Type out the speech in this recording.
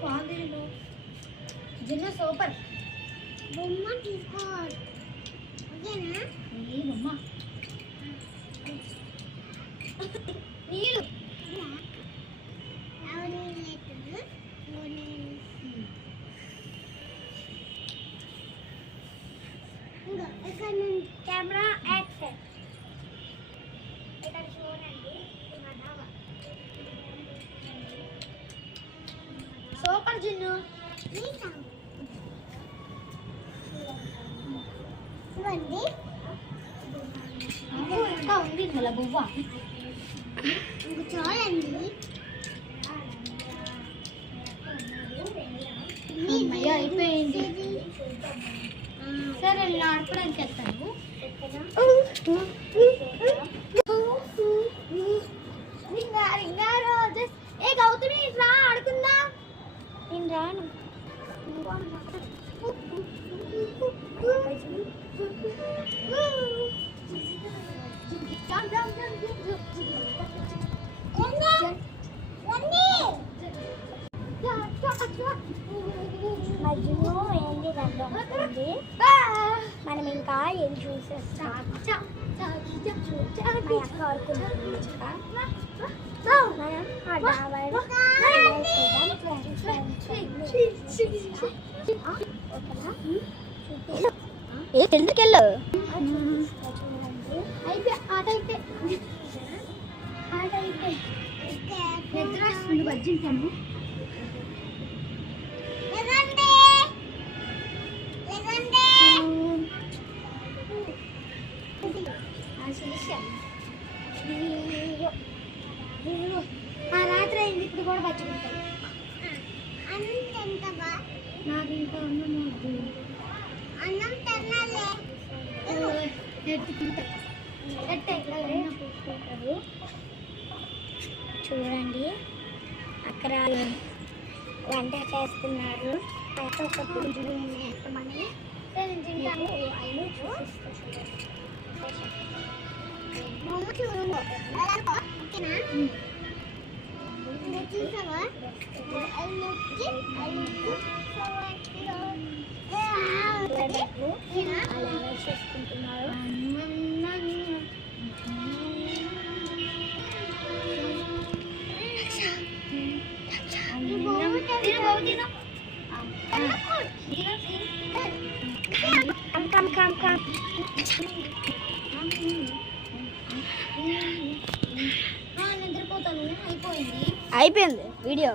పాలు gin super బొమ్మ తీసుకో ఓకేనా ఏ బొమ్మ నీళ్ళు కెమెరా యాక్షన్ సూపర్ జిన్ను ఇవ్వండి ఇంకా ఉంది ఇందులో బువ్వ ఇంక చాలండి అమ్మయ్య అయిపోయింది సరే నేను ఆడుకోవడానికి వెళ్తాను ఏ గౌతమి రా ఆడుకుందా నేను రాను మధ్యలో ఏంటి గడ్డం వస్తుంది మనం ఇంకా ఏం చూసేస్తాం మా అక్క ఆడుకుంటుంది మనం ఆ డాబాలో ఎందుకెళ్ళు అయితే ఆట అయితే నిద్ర వస్తుంది వజ్జింటాను ఆ రాత్రి అయింది ఇప్పుడు కూడా బచ్చుకుంటాయి నాకు ఇంకా అన్నం వద్దు అన్నం తినాలి చూడండి అక్కడ వంట చేస్తున్నారు ఒక వేస్తామని చూసావా అలా చేసుకుంటున్నారు నిద్రపోతాను అయిపోయింది అయిపోయింది వీడియో.